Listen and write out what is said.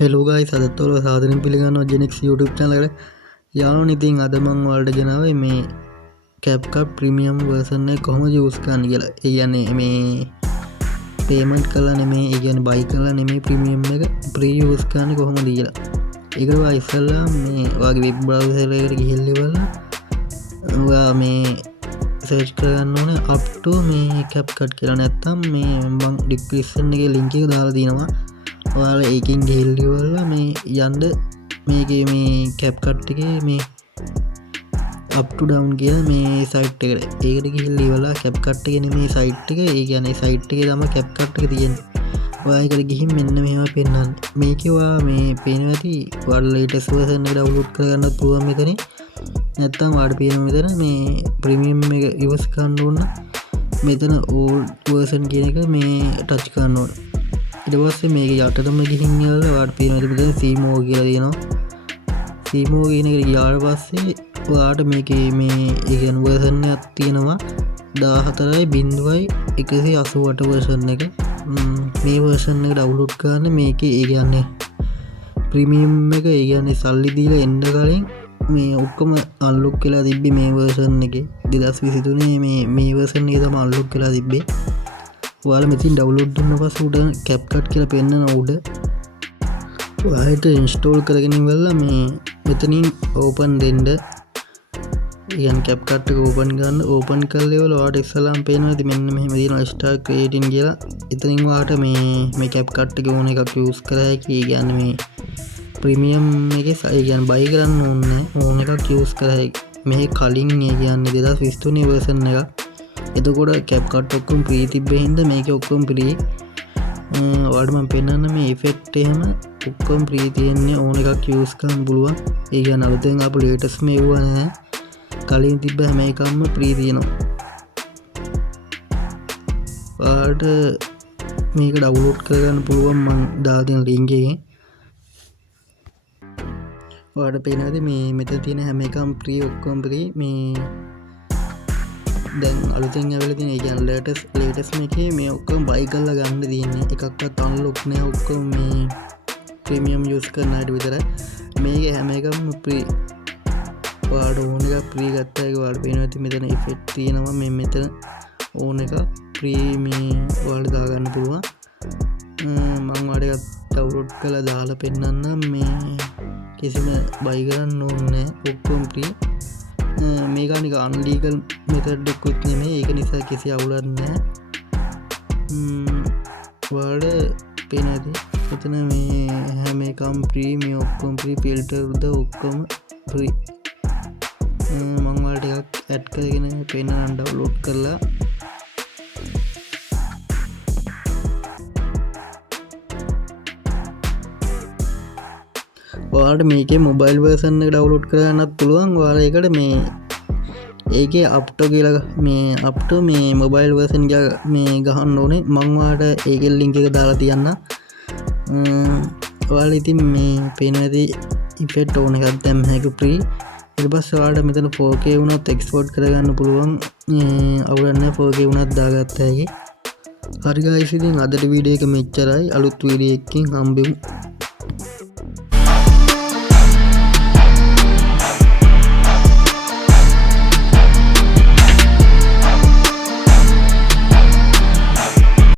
Hello guys අදත් ඔයාලව සාදරයෙන් පිළිගන්නවා ජෙනික්ස් YouTube channel එකට. යාළුවනේ ඉතින් අද මම ඔයාලට ගෙනාවේ මේ CapCut ප්‍රීමියම් version එක කොහොමද යූස් කරන්න කියලා. ඒ කියන්නේ මේ පේමන්ට් කරලා නෙමෙයි, ඒ කියන්නේ බයි කරලා නෙමෙයි ප්‍රීමියම් එක ප්‍රී යූස් කරන්නේ කොහොමද කියලා. ඒකට ඔයා ඉස්සෙල්ලා මේ ඔයාගේ වෙබ් බ්‍රවුසර් එකට ගිහිල්ලා ඉවරලා ඔයා මේ සර්ච් කරගන්න ඕනේ up to මේ CapCut කියලා. නැත්තම් මේ මම description එකේ link එක දාලා තියෙනවා. ඔයාලා ඒකින් ගිහිල්ලා ඉවරලා මේ යන්න මේකේ මේ CapCut එකේ මේ up to down කියලා මේ site එකට. ඒකට ගිහිල්ලා ඉවරලා CapCut එකේ නෙමේ site එක. ඒ කියන්නේ site එකේ තමයි CapCut එක තියෙන්නේ. ඔයා ඒකට ගිහින් මෙන්න මෙහෙම පෙන්නන්නේ. මේකේ ඔයා මේ පේනවා ඇති ඔයාලා latest version එක download කරගන්නත් පුළුවන් මෙතනින්. නැත්තම් ඔයාලට පේනවා මෙතන මේ premium එක use කරන්න ඕන මෙතන old version කියන එක මේ touch කරන්න ඕන. ඊට පස්සේ මේක යටටම ගිහින් ඉවරලා ඔයාලට පේනවා මෙතන see more කියලා තියෙනවා. see more කියන එකට ගියාට පස්සේ ඔයාලට මේකේ මේ ඒ කියන්නේ version එකක් තියෙනවා 14.188 version එක. මේ version එක download කරන්න මේකේ ඒ කියන්නේ premium එක ඒ කියන්නේ සල්ලි දීලා එන්න කලින් මේ ඔක්කොම unlock වෙලා තිබ්බේ මේ version එකේ 2023 මේ version එකේ තමයි unlock වෙලා තිබ්බේ. ඔයාලා මෙතින් download දුන්න පස්සේ උඩ CapCut කියලා පෙන්නන උඩ ඔයාලට install කරගෙන ඉවරලා මේ මෙතනින් open දෙන්න. يعني CapCut එක open ගන්න. open කරලා ඉවරලා ඔයාලට ඉස්සලාම පේනවා ඉතින් මෙන්න මෙහෙම තියෙනවා start creating කියලා. එතනින් ඔයාලට මේ CapCut එක ඕන එකක් use කරලා හැකි. ඒ කියන්නේ මේ ප්‍රීමියම් එකේ ඒ කියන්නේ buy කරන්න ඕනේ ඕන එකක් use කරලා හැකි. මේ කලින් ඒ කියන්නේ 2023 version එකක්. එතකොට CapCut ඔක්කොම free තිබ්බේ හින්දා මේකේ ඔක්කොම free. ඔයාලට මම පෙන්නන්න මේ effect එහෙම ඔක්කොම free තියෙන්නේ ඕන එකක් use කරන්න පුළුවන්. ඒ කියන්නේ අලුතෙන් ආපු latest මේවා නෑ. කලින් තිබ්බ හැම එකක්ම free තියෙනවා. ඔයාලට මේක download කරගන්න පුළුවන් මම දාලා තියෙන link එකෙන්. ඔයාලට පේනවාද මේ මෙතන තියෙන හැම එකම free ඔක්කොම free. මේ දැන් අලුතෙන් ඇවිල්ලා තියෙන ඒ කියන්නේ latest මේකේ මේ ඔක්කොම buy කරලා ගන්න තියෙන්නේ. එකක්වත් unlock නෑ. ඔක්කොම මේ premium use කරන අයට විතරයි. මේකේ හැම එකම free. ඔයාලට ඕන එක free ගත්තා ඒක ඔයාලට පේනවා ඉතින් මෙතන effect තියෙනවා. මේ මෙතන ඕන එක free මේ ඔයාලට දාගන්න පුළුවන්. මම ඔයාලට එකක් download කරලා දාලා පෙන්නන්නම්. මේ කිසිම buy කරන්න ඕනේ නෑ. ඔක්කොම free. මේක නික unlegal method එකකුත් නෙමෙයි. ඒක නිසා කිසි අවුලක් නැහැ. ඔයාලට පේනවාද මෙතන මේ හැම එකම free. මේ ඔක්කොම free. filter ද ඔක්කොම free. මම ඔයාලට එකක් add කරගෙන පෙන්නන්න download කරලා ඔයාලට මේකේ මොබයිල් version එක download කරගන්නත් පුළුවන්. ඔයාලා ඒකට මේ ඒකේ up to කියලා මේ up to මේ මොබයිල් version එක මේ ගහන්න ඕනේ. මම ඔයාලට ඒකේ link එක දාලා තියන්න. ඔයාලා ඉතින් මේ පේනවා ඇති effect ඕන එකක් දැම්ම හැකි free. ඊට පස්සේ ඔයාලට මෙතන 4K වුණත් export කරගන්න පුළුවන්. අවුලක් නැහැ 4K වුණත් දාගත්ත හැකි. හරි guys ඉතින් අදට වීඩියෝ එක මෙච්චරයි. අලුත් වීඩියෝ එකකින් හම්බෙමු.